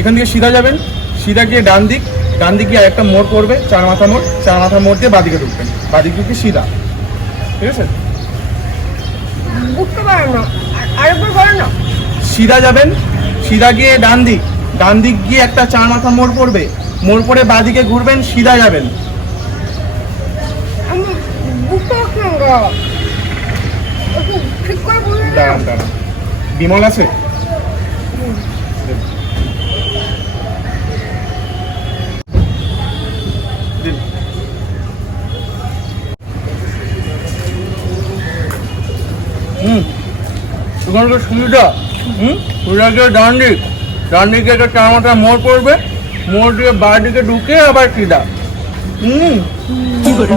এখান থেকে সিধা যাবেন, সিধা গিয়ে ডান দিক গিয়ে একটা মোড় পড়বে, 4 মাথা মোড় দিয়ে বাদিকে ঢুকবেন, বাদিকে ঢুকে সিধা। ঠিক আছে? বুঝতে পারো না, আরেকবার বলো না। সিধা যাবেন, সিধা গিয়ে ডান দিক গিয়ে একটা 4 মাথা মোড় পড়বে, মোড় পড়ে বাদিকে ঘুরবেন, সিধা যাবেন। আমি বুঝতে পারছি না গো। একটু ঠিক করে বলুন না। দাঁড়ান। বিমল আছে? ওখানকার সুবিধা সোজা গিয়ে ডান দিকে একটা 4 মাথা মোড় পড়বে, মোড় দিয়ে বাঁ দিকে ঢুকে আবার সিধা। কি করে